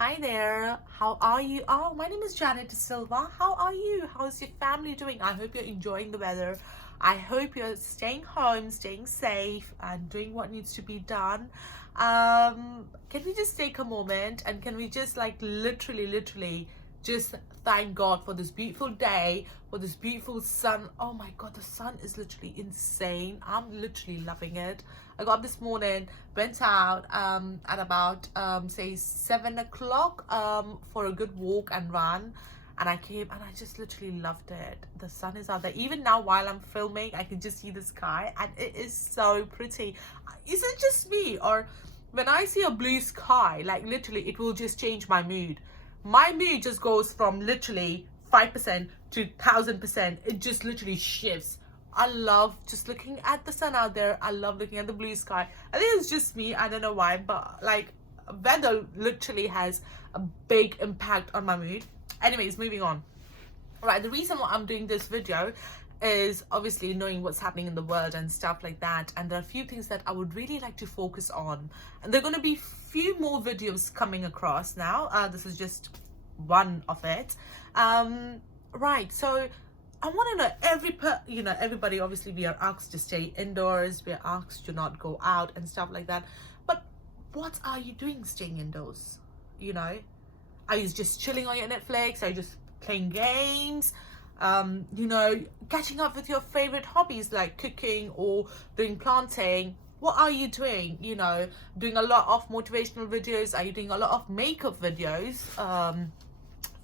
Hi there, how are you? Oh, my name is Janet De Silva. How are you? How's your family doing? I hope you're enjoying the weather. I hope you're staying home, staying safe, and doing what needs to be done. Can we just take a moment and can we just like literally just thank God for this beautiful day, for this beautiful sun. Oh my God, the sun is literally insane. I'm literally loving it. I got up this morning, went out at about say 7 o'clock for a good walk and run, and I came and I just literally loved it. The sun is out there. Even now while I'm filming, I can just see the sky and it is so pretty. Is it just me, or when I see a blue sky, like literally it will just change my mood? My mood just goes from literally 5% to 1000%. It just literally shifts. I love just looking at the sun out there. I love looking at the blue sky. I think it's just me. I don't know why, but like weather literally has a big impact on my mood. Anyways, moving on. Right, the reason why I'm doing this video is obviously knowing what's happening in the world and stuff like that, and there are a few things that I would really like to focus on, and there are going to be few more videos coming across now. This is just one of it. Right, so I want to know everybody, obviously we are asked to stay indoors, we are asked to not go out and stuff like that, but what are you doing staying indoors? Are you just chilling on your Netflix? Are you just playing games? Catching up with your favorite hobbies like cooking or doing planting? What are you doing? Doing a lot of motivational videos? Are you doing a lot of makeup videos,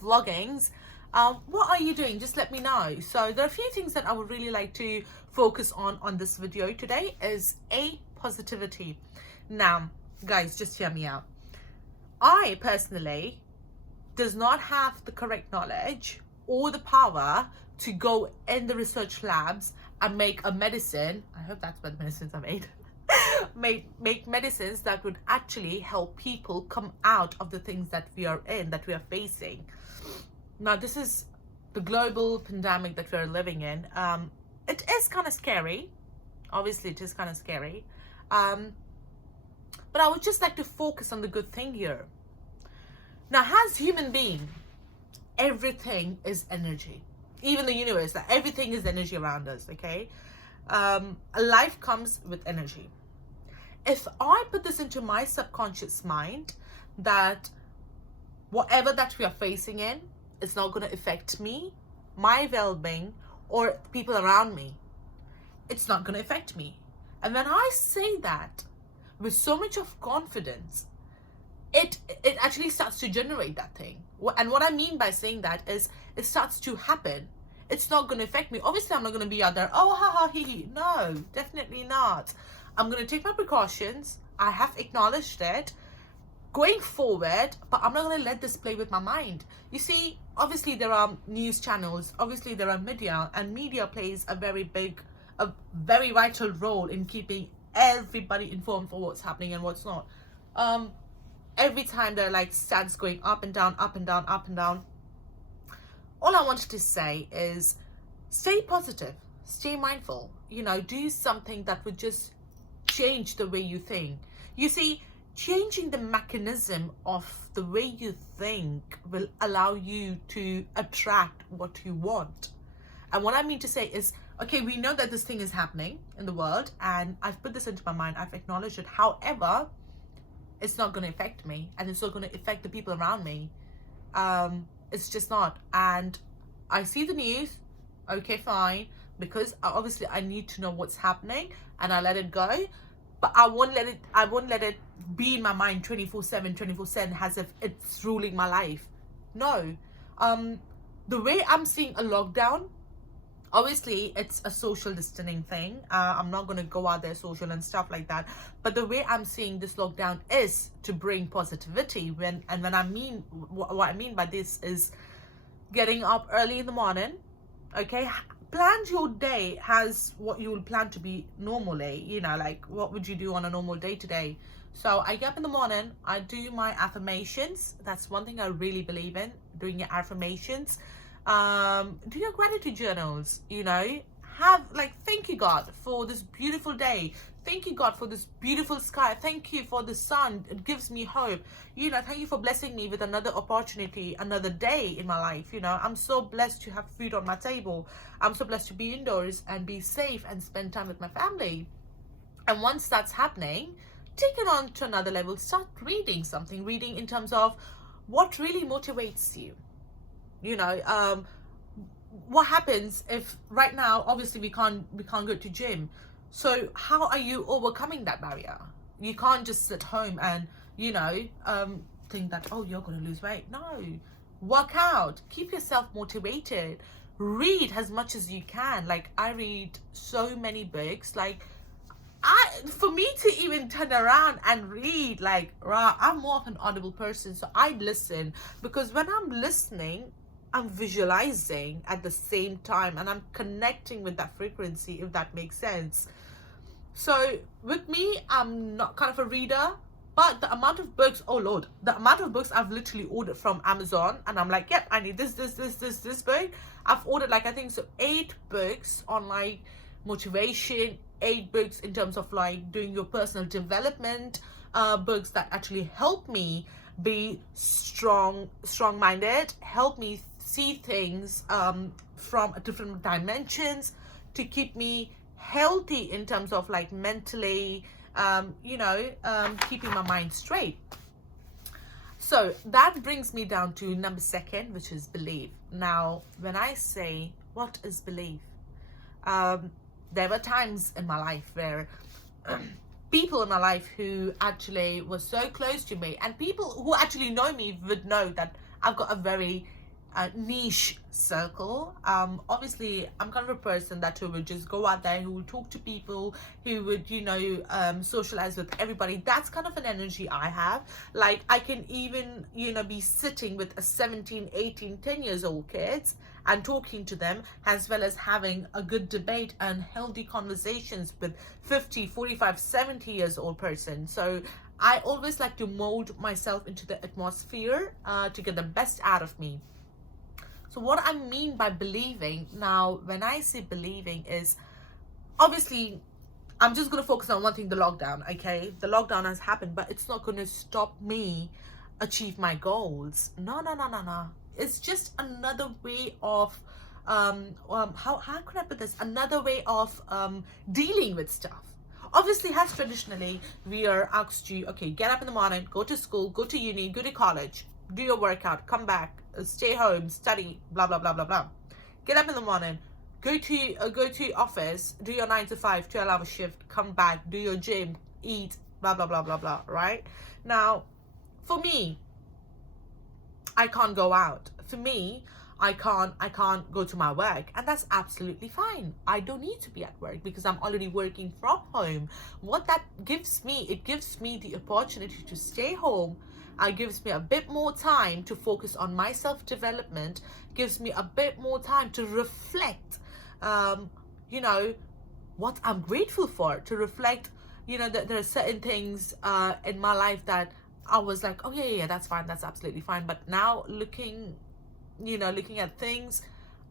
vloggings? What are you doing? Just let me know. So there are a few things that I would really like to focus on this video today. Is positivity. Now guys, just hear me out. I personally does not have the correct knowledge or the power to go in the research labs and make a medicine. I hope that's what medicines are made. make medicines that would actually help people come out of the things that we are facing. Now, this is the global pandemic that we're living in. It is kind of scary. Obviously, it is kind of scary. But I would just like to focus on the good thing here. Now, as human being, everything is energy. Even the universe, that everything is energy around us, okay? Life comes with energy. If I put this into my subconscious mind, that whatever that we are facing in, it's not going to affect me, my well-being, or people around me. It's not going to affect me. And when I say that with so much of confidence, it actually starts to generate that thing. And what I mean by saying that is it starts to happen. It's not going to affect me. Obviously, I'm not going to be out there, oh, ha, ha, hee, hee. No, definitely not. I'm going to take my precautions. I have acknowledged it going forward, but I'm not going to let this play with my mind. You see, obviously, there are news channels. Obviously, there are media, and media plays a very vital role in keeping everybody informed for what's happening and what's not. Every time there are like stats going up and down, up and down, up and down. All I wanted to say is stay positive, stay mindful, do something that would just change the way you think. You see, changing the mechanism of the way you think will allow you to attract what you want. And what I mean to say is, okay, we know that this thing is happening in the world and I've put this into my mind, I've acknowledged it. However, it's not going to affect me and it's not going to affect the people around me. It's just not. And I see the news, okay, fine, because obviously I need to know what's happening and I let it go, but I won't let it be in my mind 24/7 as if it's ruling my life. No. The way I'm seeing a lockdown, obviously it's a social distancing thing. I'm not going to go out there social and stuff like that, but the way I'm seeing this lockdown is to bring positivity. What I mean by this is getting up early in the morning, okay? Plan your day as what you will plan to be normally, like what would you do on a normal day today. So I get up in the morning, I do my affirmations. That's one thing I really believe in, doing your affirmations. Do your gratitude journals, thank you, God, for this beautiful day. Thank you, God, for this beautiful sky. Thank you for the sun. It gives me hope. Thank you for blessing me with another opportunity, another day in my life. I'm so blessed to have food on my table. I'm so blessed to be indoors and be safe and spend time with my family. And once that's happening, take it on to another level. Start reading something. Reading in terms of what really motivates you. What happens if right now, obviously we can't go to gym. So how are you overcoming that barrier? You can't just sit home and think that, oh, you're going to lose weight. No, work out, keep yourself motivated, read as much as you can. Like, I read so many books. Like, for me to even turn around and read, like, I'm more of an audible person, so I listen, because when I'm listening, I'm visualizing at the same time, and I'm connecting with that frequency, if that makes sense. So with me, I'm not kind of a reader, but the amount of books, oh Lord, the amount of books I've literally ordered from Amazon, and I'm like, yep, I need this book. I've ordered, like, I think so 8 books on, like, motivation, 8 books in terms of, like, doing your personal development, books that actually help me be strong-minded, help me see things from different dimensions, to keep me healthy in terms of, like, mentally, keeping my mind straight. So that brings me down to number 2, which is belief. Now, when I say what is belief, there were times in my life where people in my life who actually were so close to me, and people who actually know me would know that I've got a very niche circle. Obviously, I'm kind of a person who would just go out there, who would talk to people, who would socialize with everybody. That's kind of an energy I have. Like, I can even be sitting with a 17, 18, 10 years old kids and talking to them, as well as having a good debate and healthy conversations with 50, 45, 70 years old person. So I always like to mold myself into the atmosphere to get the best out of me. So what I mean by believing, now when I say believing, is obviously I'm just going to focus on one thing, the lockdown, okay? The lockdown has happened, but it's not going to stop me achieve my goals. No. It's just another way of, how could I put this? Another way of dealing with stuff. Obviously, as traditionally, we are asked to, okay, get up in the morning, go to school, go to uni, go to college, do your workout, come back, stay home, study, blah, blah, blah, blah, blah. Get up in the morning, go to office, do your 9 to 5, 12-hour shift, come back, do your gym, eat, blah, blah, blah, blah, blah, right? Now, for me, I can't go out. For me, I can't go to my work, and that's absolutely fine. I don't need to be at work because I'm already working from home. What that gives me, it gives me the opportunity to stay home. It gives me a bit more time to focus on my self-development, gives me a bit more time to reflect, what I'm grateful for, to reflect, that there are certain things in my life that I was like, oh yeah, that's fine, that's absolutely fine. But now looking at things,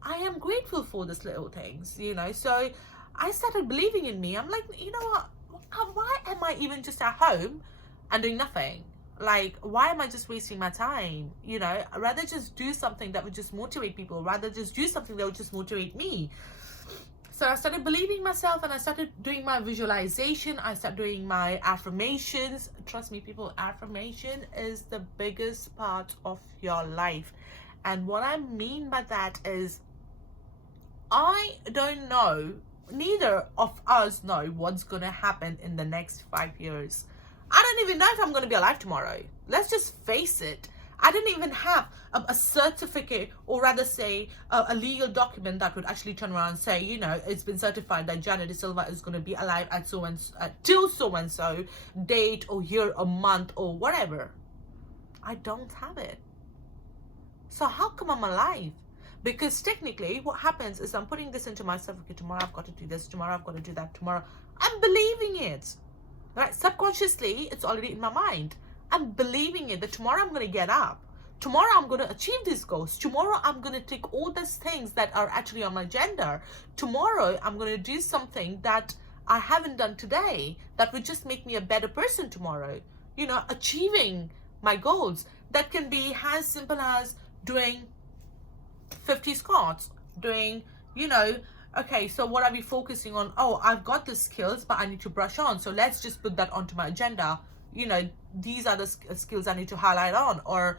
I am grateful for these little things, So I started believing in me. I'm like, you know what? Why am I even just at home and doing nothing? Like, why am I just wasting my time? I'd rather just do something that would just motivate people, rather just do something that would just motivate me. So I started believing myself, and I started doing my visualization. I started doing my affirmations. Trust me, people, affirmation is the biggest part of your life. And what I mean by that is, I don't know, neither of us know what's going to happen in the next 5 years. I don't even know if I'm going to be alive tomorrow. Let's just face it. I didn't even have a certificate, or rather say a legal document that would actually turn around and say, it's been certified that Janet De Silva is going to be alive at till so-and-so date or year or month or whatever. I don't have it. So how come I'm alive? Because technically what happens is I'm putting this into myself. Okay, tomorrow I've got to do this. Tomorrow I've got to do that. Tomorrow I'm believing it. Right? Subconsciously, it's already in my mind. I'm believing it that tomorrow I'm going to get up. tomorrow I'm going to achieve these goals. Tomorrow I'm going to take all these things that are actually on my agenda. Tomorrow I'm going to do something that I haven't done today that would just make me a better person tomorrow. You know, achieving my goals. That can be as simple as doing 50 squats, doing, you know, okay, so what are we focusing on? Oh, I've got the skills, but I need to brush on. So let's just put that onto my agenda. You know, these are the skills I need to highlight on. Or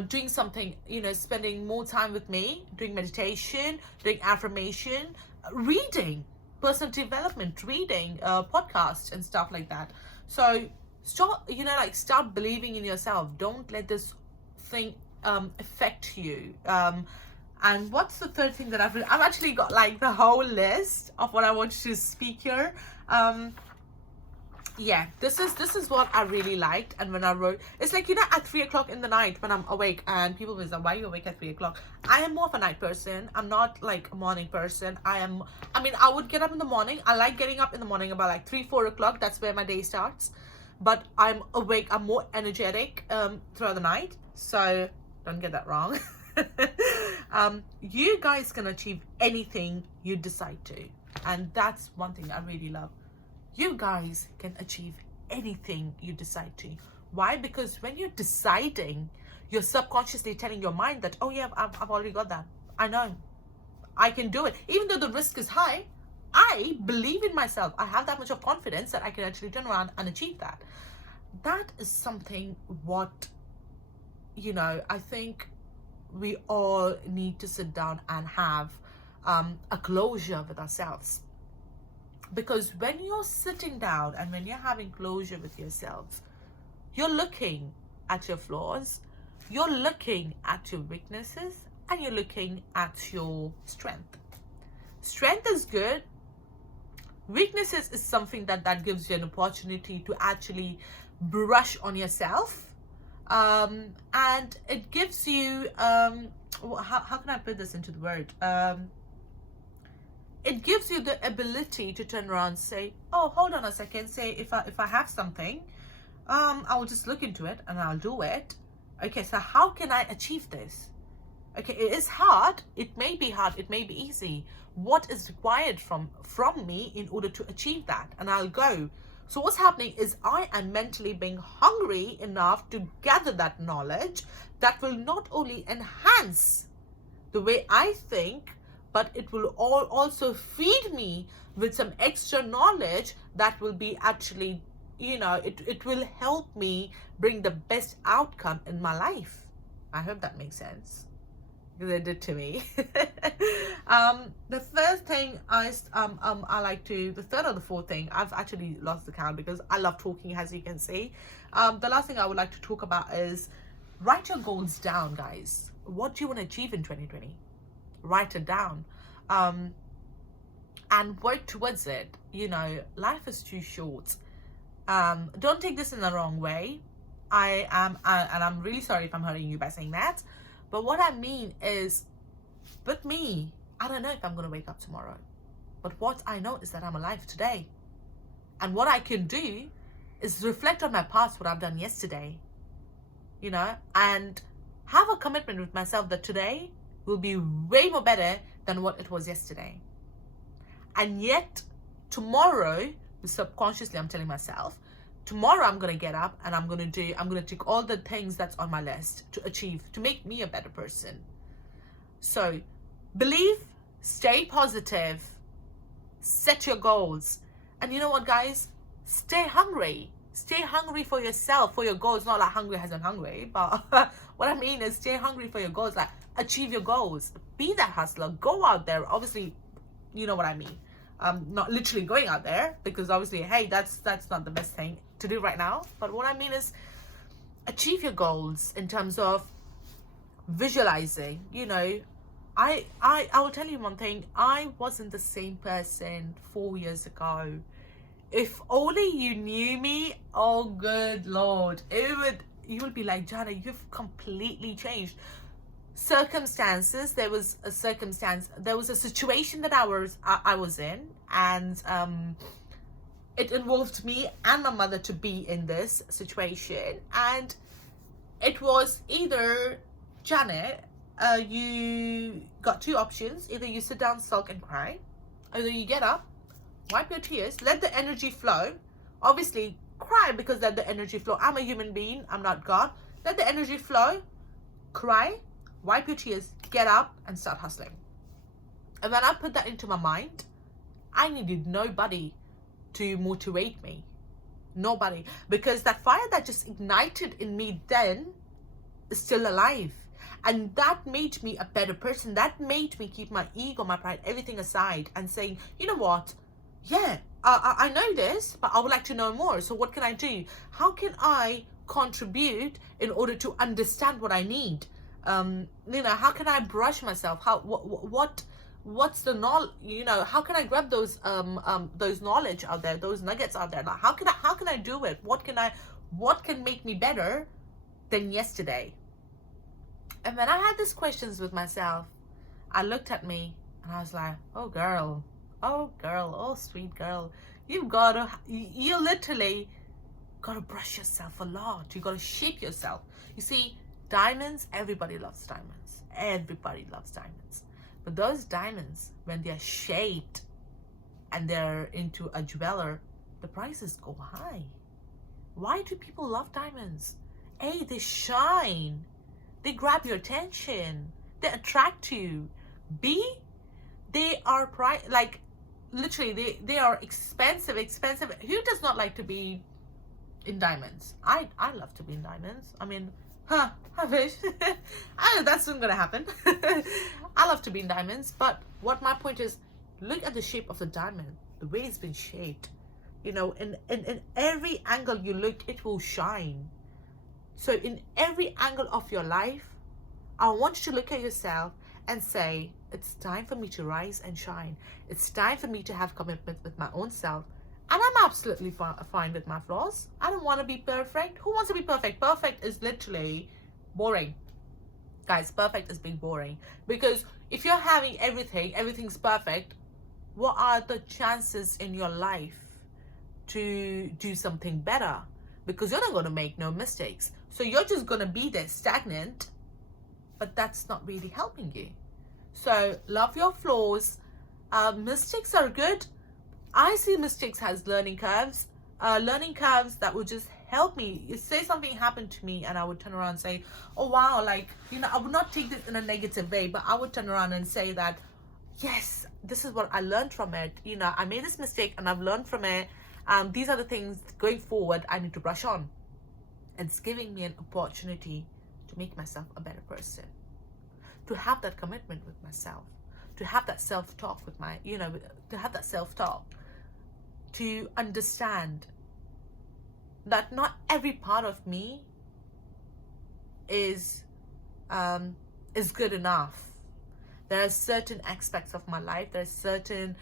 doing something, you know, spending more time with me, doing meditation, doing affirmation, reading, personal development, reading podcasts and stuff like that. So start, you know, like start believing in yourself. Don't let this thing affect you. And what's the third thing that I've actually got like the whole list of what I want to speak here. Yeah, this is what I really liked. And when I wrote, it's like, you know, at 3 o'clock in the night when I'm awake and people will say, why are you awake at 3 o'clock? I am more of a night person. I'm not like a morning person. I mean, I would get up in the morning. I like getting up in the morning about like 3-4 o'clock. That's where my day starts. But I'm awake. I'm more energetic throughout the night. So don't get that wrong. You guys can achieve anything you decide to. And that's one thing I really love. You guys can achieve anything you decide to. Why? Because when you're deciding, you're subconsciously telling your mind that, oh yeah, I've already got that. I know. I can do it. Even though the risk is high, I believe in myself. I have that much of confidence that I can actually turn around and achieve that. That is something what, you know, I think we all need to sit down and have a closure with ourselves. Because when you're sitting down and when you're having closure with yourselves, you're looking at your flaws, you're looking at your weaknesses, and you're looking at your strength. Strength is good. Weaknesses is something that gives you an opportunity to actually brush on yourself. And it gives you, how can I put this into the word? It gives you the ability to turn around and say, oh, hold on a second. Say, if I have something, I will just look into it and I'll do it. Okay, so how can I achieve this? Okay, it is hard. It may be hard. It may be easy. What is required from me in order to achieve that? And I'll go. So what's happening is I am mentally being hungry enough to gather that knowledge that will not only enhance the way I think, but it will also feed me with some extra knowledge that will be actually, you know, it will help me bring the best outcome in my life. I hope that makes sense. Because it did to me. The first thing I like to, the third or the fourth thing, I've actually lost the count because I love talking, as you can see. The last thing I would like to talk about is write your goals down, guys. What do you want to achieve in 2020? Write it down and work towards it. You know, life is too short. Don't take this in the wrong way. And I'm really sorry if I'm hurting you by saying that, but what I mean is, with me, I don't know if I'm going to wake up tomorrow, but what I know is that I'm alive today, and what I can do is reflect on my past, what I've done yesterday, you know, and have a commitment with myself that today will be way more better than what it was yesterday. And yet tomorrow, subconsciously, I'm telling myself, tomorrow I'm going to get up and I'm going to take all the things that's on my list to achieve, to make me a better person. So believe, stay positive, set your goals. And you know what, guys? Stay hungry. Stay hungry for yourself, for your goals. Not like hungry as in hungry, but what I mean is stay hungry for your goals. Like, achieve your goals. Be that hustler. Go out there. Obviously, you know what I mean. Not literally going out there, because obviously, hey, that's not the best thing to do right now. But what I mean is achieve your goals in terms of visualizing. You know, I will tell you one thing. I wasn't the same person 4 years ago. If only you knew me, oh good Lord, you would be like, Jana, you've completely changed. Circumstances, there was a situation that I was in, and it involved me and my mother to be in this situation, and it was either Janet, you got two options. Either you sit down, sulk and cry, or you get up, wipe your tears, let the energy flow. Obviously cry because let the energy flow. I'm a human being, I'm not God. Let the energy flow, cry, wipe your tears, get up and start hustling. And when I put that into my mind, I needed nobody to motivate me. Nobody. Because that fire that just ignited in me then is still alive. And that made me a better person. That made me keep my ego, my pride, everything aside and saying, you know what? Yeah, I know this, but I would like to know more. So what can I do? How can I contribute in order to understand what I need? How can I brush myself? What's the knowledge? How can I grab those knowledge out there, those nuggets out there? Like, how can I do it? What can make me better than yesterday? And when I had these questions with myself, I looked at me and I was like, oh girl, oh sweet girl, you literally gotta brush yourself a lot. You gotta shape yourself. You see, diamonds, everybody loves diamonds. Everybody loves diamonds. But those diamonds, when they're shaped and they're into a jeweler, the prices go high. Why do people love diamonds? A, they shine. They grab your attention. They attract you. B, they are literally they are expensive. Who does not like to be in diamonds? I love to be in diamonds. I mean, I wish. I know that's soon gonna happen. I love to be in diamonds, but what my point is, look at the shape of the diamond, the way it's been shaped. In every angle you look, it will shine. So in every angle of your life, I want you to look at yourself and say, it's time for me to rise and shine. It's time for me to have commitment with my own self. And I'm absolutely fine with my flaws. I don't want to be perfect. Who wants to be perfect? Perfect is literally boring. Guys, perfect is being boring. Because if you're having everything's perfect, what are the chances in your life to do something better? Because you're not going to make no mistakes. So you're just going to be there stagnant, but that's not really helping you. So love your flaws. Mistakes are good. I see mistakes as learning curves. Learning curves that will just help me. You say something happened to me and I would turn around and say, oh wow, I would not take this in a negative way, but I would turn around and say that, yes, this is what I learned from it. I made this mistake and I've learned from it. These are the things going forward I need to brush on. It's giving me an opportunity to make myself a better person, to have that commitment with myself, to have that self-talk with to have that self-talk, to understand that not every part of me is good enough. There are certain aspects of my life, there are certain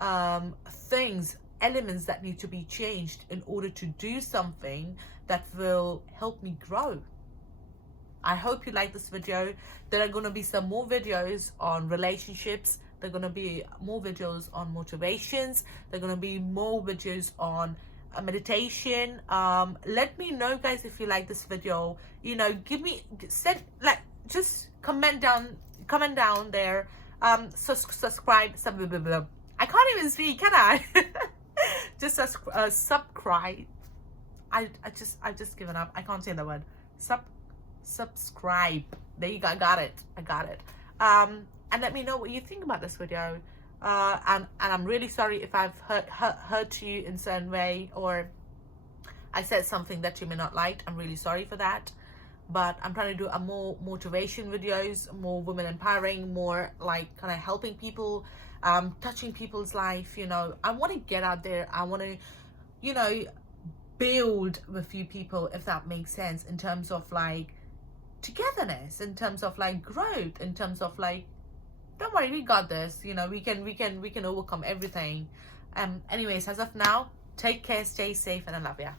elements that need to be changed in order to do something that will help me grow. I hope you like this video. There are going to be some more videos on relationships. There are going to be more videos on motivations. There are going to be more videos on meditation. Let me know, guys, if you like this video. Just comment down there. Subscribe. I can't even speak, can I? Just subscribe. I just given up. I can't say the word. Subscribe. There you go. I got it. And let me know what you think about this video. And I'm really sorry if I've hurt you in a certain way, or I said something that you may not like. I'm really sorry for that. But I'm trying to do a more motivation videos, more women empowering, more kind of helping people, touching people's life. I want to get out there. I want to, build with few people, if that makes sense, in terms of togetherness, in terms of growth, in terms of don't worry, we got this. We can overcome everything. Anyways, as of now, take care, stay safe, and I love ya.